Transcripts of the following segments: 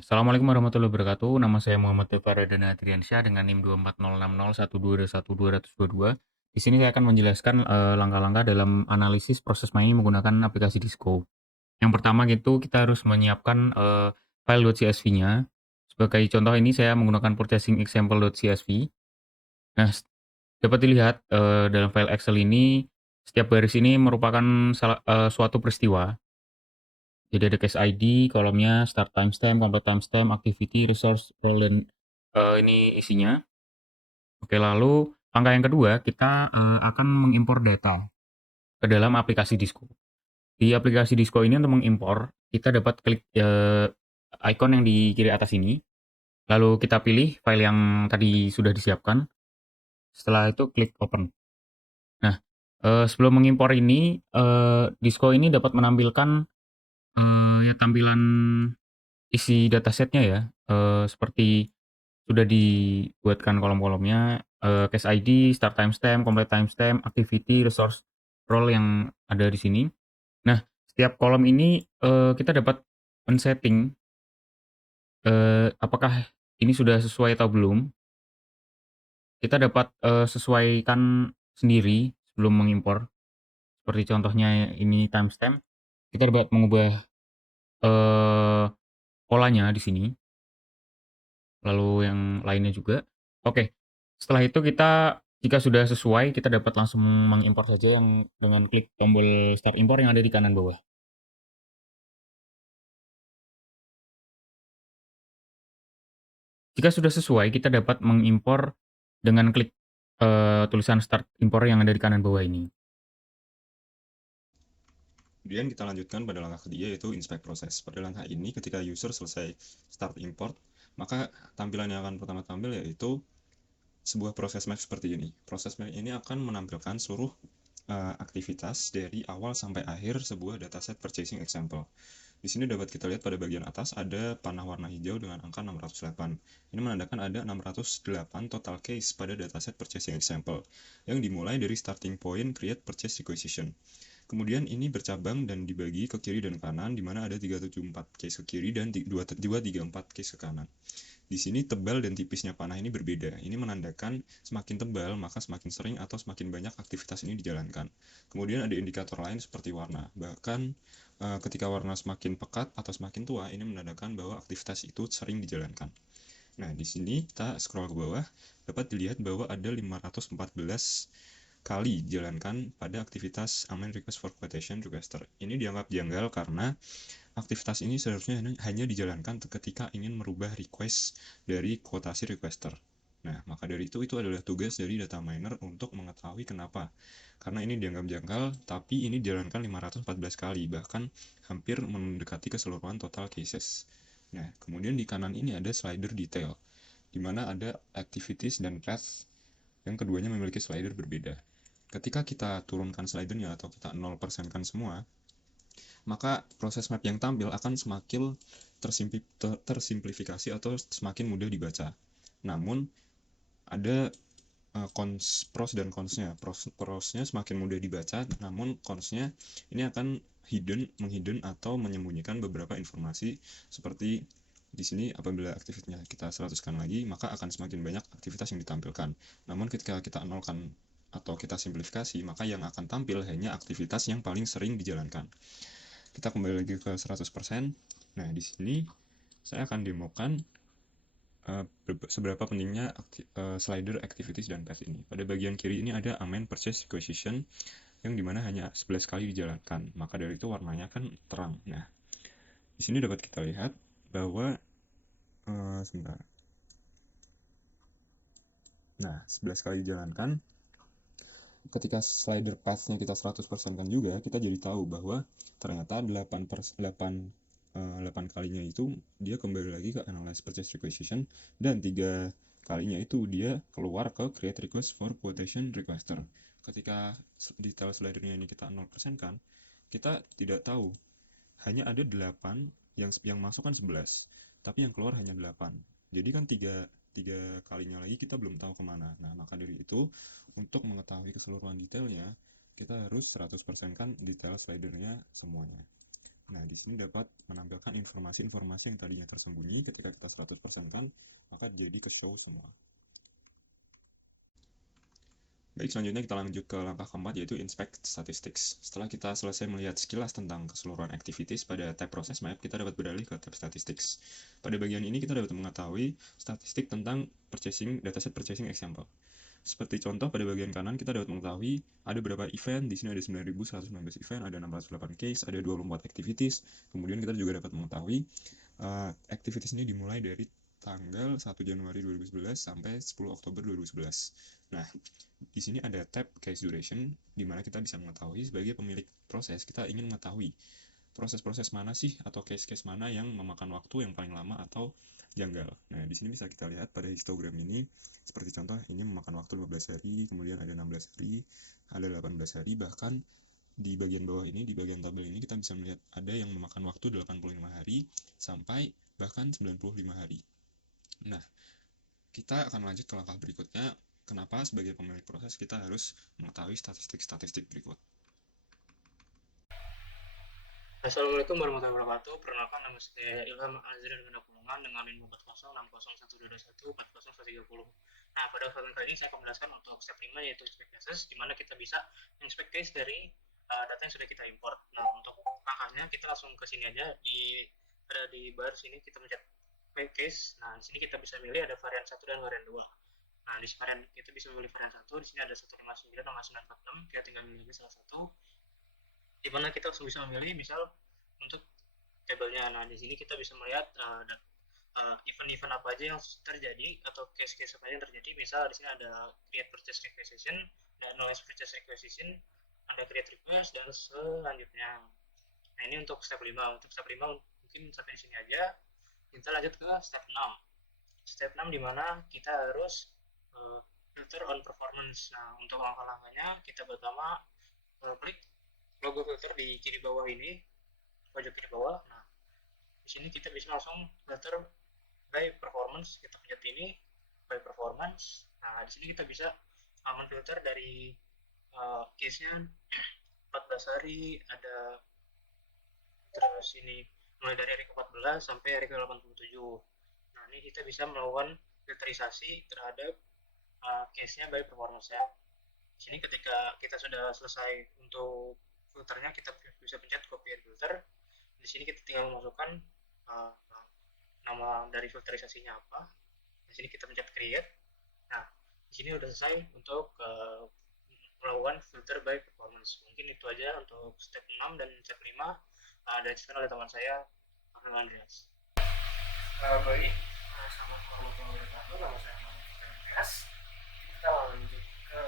Assalamualaikum warahmatullahi wabarakatuh. Nama saya Muhammad Deva Radana Adriansyah dengan NIM 24060121222. Di sini saya akan menjelaskan langkah-langkah dalam analisis proses mining menggunakan aplikasi Disco. Yang pertama gitu kita harus menyiapkan file .csv-nya. Sebagai contoh ini saya menggunakan purchasing example.csv. Nah, dapat dilihat dalam file Excel ini setiap baris ini merupakan suatu peristiwa. Jadi ada case ID, kolomnya start timestamp, complete timestamp, activity, resource, role, dan ini isinya. Oke, lalu langkah yang kedua, kita akan mengimpor data ke dalam aplikasi Disco. Di aplikasi Disco ini untuk mengimpor, kita dapat klik icon yang di kiri atas ini, lalu kita pilih file yang tadi sudah disiapkan. Setelah itu klik open. Nah, sebelum mengimpor ini, Disco ini dapat menampilkan ya, tampilan isi datasetnya ya, seperti sudah dibuatkan kolom-kolomnya, case ID, start timestamp, complete timestamp, activity, resource, role yang ada di sini. Nah, setiap kolom ini, kita dapat men-setting, apakah ini sudah sesuai atau belum. Kita dapat, sesuaikan sendiri sebelum mengimpor, seperti contohnya ini timestamp, kita dapat mengubah, eee, polanya di sini. Lalu yang lainnya juga. Oke, setelah itu kita jika sudah sesuai, kita dapat langsung mengimpor saja yang dengan klik tombol start import yang ada di kanan bawah. Jika sudah sesuai, kita dapat mengimpor dengan klik, tulisan start import yang ada di kanan bawah ini. Kemudian kita lanjutkan pada langkah ketiga yaitu inspect proses. Pada langkah ini ketika user selesai start import, maka tampilan yang akan pertama tampil yaitu sebuah proses map seperti ini. Proses map ini akan menampilkan seluruh aktivitas dari awal sampai akhir sebuah dataset purchasing example. Di sini dapat kita lihat pada bagian atas ada panah warna hijau dengan angka 608. Ini menandakan ada 608 total case pada dataset purchasing example yang dimulai dari starting point create purchase requisition. Kemudian ini bercabang dan dibagi ke kiri dan kanan, di mana ada 374 case ke kiri dan 234 case ke kanan. Di sini tebal dan tipisnya panah ini berbeda. Ini menandakan semakin tebal, maka semakin sering atau semakin banyak aktivitas ini dijalankan. Kemudian ada indikator lain seperti warna. Bahkan ketika warna semakin pekat atau semakin tua, ini menandakan bahwa aktivitas itu sering dijalankan. Nah, di sini kita scroll ke bawah, dapat dilihat bahwa ada 514 kali dijalankan pada aktivitas amend request for quotation requester. Ini dianggap janggal karena aktivitas ini seharusnya hanya dijalankan ketika ingin merubah request dari kuotasi requester. Nah, maka dari itu adalah tugas dari data miner untuk mengetahui kenapa. Karena ini dianggap janggal, tapi ini dijalankan 514 kali, bahkan hampir mendekati keseluruhan total cases. Nah, kemudian di kanan ini ada slider detail, di mana ada activities dan path yang keduanya memiliki slider berbeda. Ketika kita turunkan slidernya atau kita 0%kan semua, maka proses map yang tampil akan semakin tersimplifikasi atau semakin mudah dibaca. Namun, ada pros dan consnya. Prosnya semakin mudah dibaca, namun consnya ini akan menghidden atau menyembunyikan beberapa informasi seperti di sini apabila aktivitasnya kita 100-kan lagi, maka akan semakin banyak aktivitas yang ditampilkan. Namun ketika kita nolkan atau kita simplifikasi, maka yang akan tampil hanya aktivitas yang paling sering dijalankan. Kita kembali lagi ke 100%. Nah, di sini saya akan demokan seberapa pentingnya slider activities dan path ini. Pada bagian kiri ini ada amend purchase requisition yang dimana hanya 11 kali dijalankan. Maka dari itu warnanya kan terang. Nah, di sini dapat kita lihat bahwa sebentar. Nah, 11 kali dijalankan. Ketika slider path-nya kita 100% kan juga, kita jadi tahu bahwa ternyata 8 kalinya itu dia kembali lagi ke analyze purchase requisition, dan 3 kalinya itu dia keluar ke create request for quotation requester. Ketika detail slidernya ini kita 0% kan, kita tidak tahu, hanya ada 8 yang masuk kan 11, tapi yang keluar hanya 8. Jadi kan tiga kalinya lagi kita belum tahu kemana. Nah, maka dari itu untuk mengetahui keseluruhan detailnya, kita harus 100% kan detail slidernya semuanya. Nah, di sini dapat menampilkan informasi-informasi yang tadinya tersembunyi ketika kita 100%-kan, maka jadi ke show semua. Baik, selanjutnya kita lanjut ke langkah keempat, yaitu inspect statistics. Setelah kita selesai melihat sekilas tentang keseluruhan activities pada tab process map, kita dapat beralih ke tab statistics. Pada bagian ini kita dapat mengetahui statistik tentang dataset purchasing example. Seperti contoh, pada bagian kanan kita dapat mengetahui ada berapa event. Di sini ada 9.119 event, ada 608 case, ada 24 activities. Kemudian kita juga dapat mengetahui activities ini dimulai dari tanggal 1 Januari 2011 sampai 10 Oktober 2011. Nah, di sini ada tab case duration, di mana kita bisa mengetahui sebagai pemilik proses, kita ingin mengetahui proses-proses mana sih atau case-case mana yang memakan waktu yang paling lama atau janggal. Nah, di sini bisa kita lihat pada histogram ini, seperti contoh ini memakan waktu 15 hari, kemudian ada 16 hari, ada 18 hari, bahkan di bagian bawah ini, di bagian tabel ini kita bisa melihat ada yang memakan waktu 85 hari sampai bahkan 95 hari. Nah, kita akan lanjut ke langkah berikutnya, kenapa sebagai pemilik proses kita harus mengetahui statistik-statistik berikut. Assalamualaikum warahmatullahi wabarakatuh. Perkenalkan, nama saya Ilham Azrian Mendapulangan dengan NIM 406012140130. Nah, pada kesempatan kali ini saya akan menjelaskan untuk step 5, yaitu inspect cases, di mana kita bisa inspect case dari data yang sudah kita import. Nah, untuk langkahnya kita langsung ke sini aja, ada di bar sini kita mencet case. Nah, di sini kita bisa milih ada varian 1 dan varian 2. Nah, di varian kita bisa memilih varian 1, di sini ada 159 sama 946, kita tinggal memilih salah satu, di mana kita langsung bisa memilih misal untuk tabelnya. Nah, di sini kita bisa melihat event-event apa aja yang terjadi atau case-case apa aja yang terjadi. Misal di sini ada create purchase requisition, ada analyze purchase requisition, ada create request, dan selanjutnya. Nah, ini untuk step 5. Untuk step 5 mungkin sampai di sini aja. Kita lanjut ke step 6. Step 6 di mana kita harus filter on performance. Nah, untuk langkah-langkahnya kita pertama klik logo filter di kiri bawah ini, pojok kiri bawah. Nah, di sini kita bisa langsung filter by performance. Kita pencet ini by performance. Nah, di sini kita bisa menfilter dari case-nya 14 hari, ada terus ini mulai dari hari ke-14 sampai hari ke-87. Nah, ini kita bisa melakukan filterisasi terhadap case-nya by performance-nya. Di sini ketika kita sudah selesai untuk filternya, kita bisa pencet copy and filter. Di sini kita tinggal memasukkan nama dari filterisasinya apa. Di sini kita pencet create. Nah, di sini udah selesai untuk melakukan filter by performance. Mungkin itu aja untuk step 6 dan step 5 dijelaskan oleh teman saya, Ahmad Andreas. Baik, selamat warahmatullahi wabarakatuh. Nama saya Ahmad Andreas. Kita lanjut ke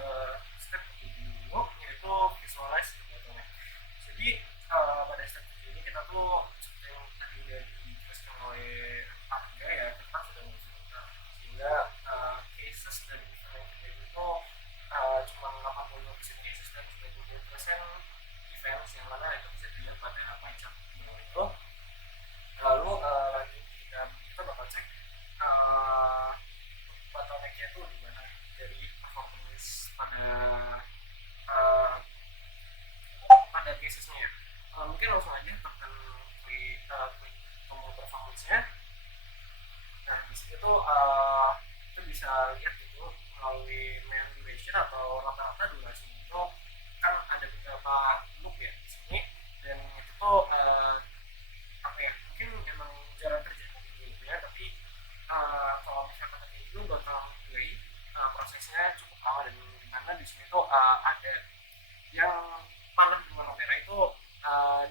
step 7, yaitu visualize the bottleneck. Jadi pada step 7 ini kita tuh seperti yang tadi udah dijelaskan oleh Arga ya, kita sudah menunjukkan sehingga cases dari event yang terjadi itu cuma 80% cases dan 90% events, yang mana itu bisa dilihat pada pie chart di bawah itu. Lalu lanjut kita bakal cek bottlenecknya itu di mana dari performance pada casesnya. Mungkin langsung aja tekan klik tombol performance-nya. Nah, di situ tuh kita bisa lihat gitu melalui main duration atau rata-rata durasi itu kan ada beberapa loop ya di sini, dan itu tuh apa ya, mungkin emang jarang terjadi gitu ya, tapi kalau misalkan terjadi itu bakal delay prosesnya cukup lama, dan karena di sini tuh ada yang panah dengan merah itu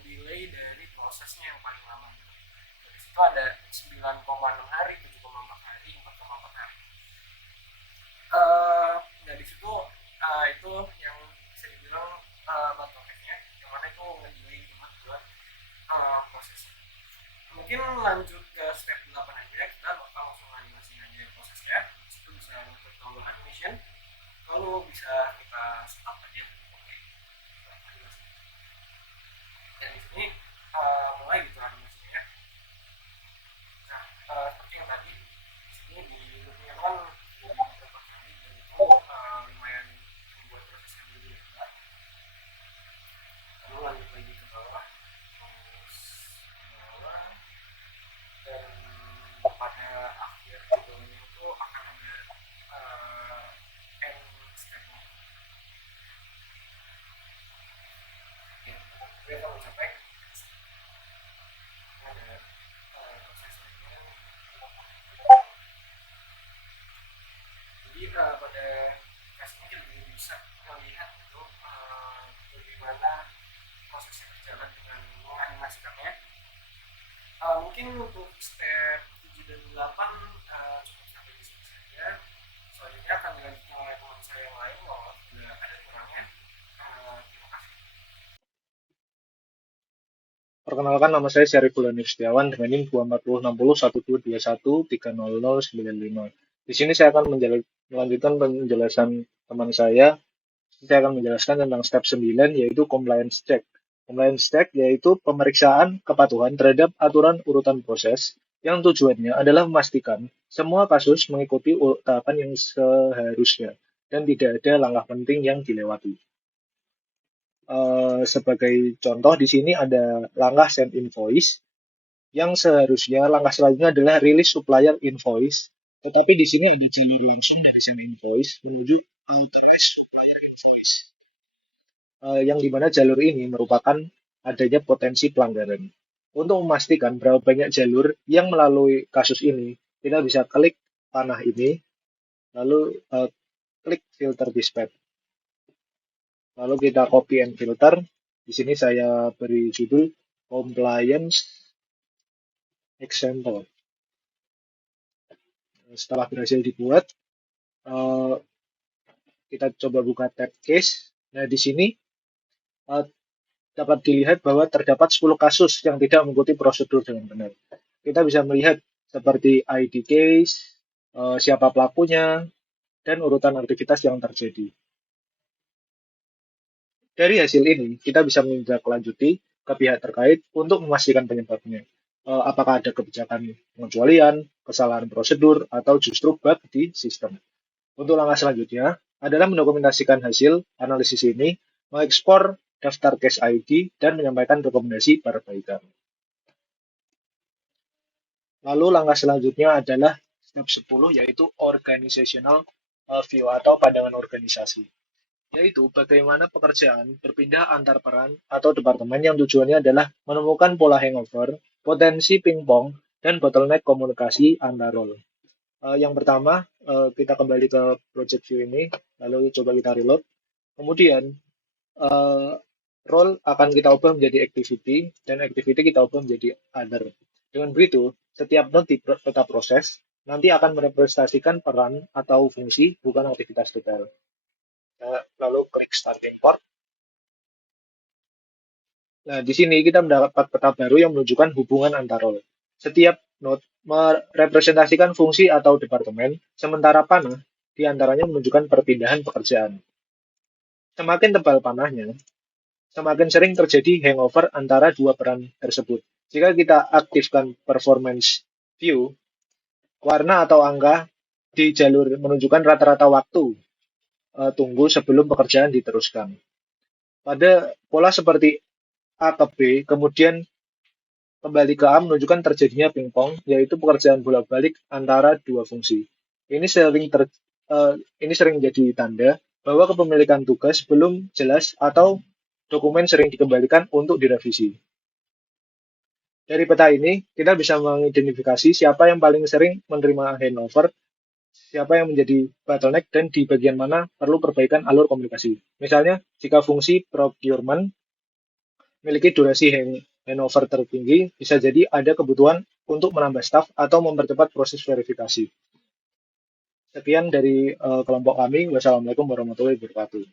delay dari prosesnya yang paling lama gitu. Dari situ ada 9,6 hari, 7,4 hari, 4,4 hari. Nah, di situ itu yang bisa dibilang bottlenecknya, yang mana itu ngedelay banget buat prosesnya. Mungkin lanjut ke step 8 aja, kita bakal langsung animasi aja prosesnya. Itu bisa untuk tombol animation, lalu bisa kita start aja. Oke, animasi. Dan di sini mulai gitu animasinya. Nah, seperti yang tadi di sini di loopnya kan beberapa kali, dan itu lumayan membuat prosesnya lebih lebar. Lalu lanjut lagi ke bawah, terus mungkin untuk step 7 dan 8 cukup sampai di sini saja. Selanjutnya akan dilanjutkan oleh teman saya yang lain kalau tidak ada kurangnya. Terima kasih. Perkenalkan, nama saya Syariful Hanif Setiawan dengan NIM 240601221300095. Di sini saya akan melanjutkan penjelasan teman saya. Saya akan menjelaskan tentang step 9 yaitu compliance check. Compliance check yaitu pemeriksaan kepatuhan terhadap aturan urutan proses yang tujuannya adalah memastikan semua kasus mengikuti tahapan yang seharusnya dan tidak ada langkah penting yang dilewati. Sebagai contoh di sini ada langkah send invoice yang seharusnya langkah selanjutnya adalah release supplier invoice, tetapi di sini ada jalur langsung dari send invoice menuju authorize supplier invoice, yang dimana jalur ini merupakan adanya potensi pelanggaran. Untuk memastikan berapa banyak jalur yang melalui kasus ini, kita bisa klik panah ini, lalu klik filter dispatch. Lalu kita copy and filter. Di sini saya beri judul compliance example. Setelah berhasil dibuat, kita coba buka tab case. Nah, di sini dapat dilihat bahwa terdapat 10 kasus yang tidak mengikuti prosedur dengan benar. Kita bisa melihat seperti ID case, siapa pelakunya, dan urutan aktivitas yang terjadi. Dari hasil ini, kita bisa menindaklanjuti ke pihak terkait untuk memastikan penyebabnya. Apakah ada kebijakan pengecualian, kesalahan prosedur, atau justru bug di sistem. Untuk langkah selanjutnya adalah mendokumentasikan hasil analisis ini, mengekspor daftar case ID, dan menyampaikan rekomendasi perbaikan. Lalu langkah selanjutnya adalah step 10, yaitu organizational view atau pandangan organisasi. Yaitu bagaimana pekerjaan berpindah antar peran atau departemen yang tujuannya adalah menemukan pola hangover, potensi pingpong, dan bottleneck komunikasi antar role. Yang pertama, kita kembali ke project view ini, lalu coba kita reload. Kemudian, role akan kita ubah menjadi activity, dan activity kita ubah menjadi other. Dengan begitu, setiap node di peta proses nanti akan merepresentasikan peran atau fungsi, bukan aktivitas detail. Lalu klik Start Import. Nah, di sini kita mendapat peta baru yang menunjukkan hubungan antar role. Setiap node merepresentasikan fungsi atau departemen, sementara panah di antaranya menunjukkan perpindahan pekerjaan. Semakin tebal panahnya, semakin sering terjadi hangover antara dua peran tersebut. Jika kita aktifkan performance view, warna atau angka di jalur menunjukkan rata-rata waktu tunggu sebelum pekerjaan diteruskan. Pada pola seperti A ke B, kemudian kembali ke A menunjukkan terjadinya pingpong, yaitu pekerjaan bolak-balik antara dua fungsi. Ini sering jadi tanda bahwa kepemilikan tugas belum jelas atau dokumen sering dikembalikan untuk direvisi. Dari peta ini, kita bisa mengidentifikasi siapa yang paling sering menerima handover, siapa yang menjadi bottleneck, dan di bagian mana perlu perbaikan alur komunikasi. Misalnya, jika fungsi procurement memiliki durasi handover tertinggi, bisa jadi ada kebutuhan untuk menambah staf atau mempercepat proses verifikasi. Sekian dari kelompok kami. Wassalamualaikum warahmatullahi wabarakatuh.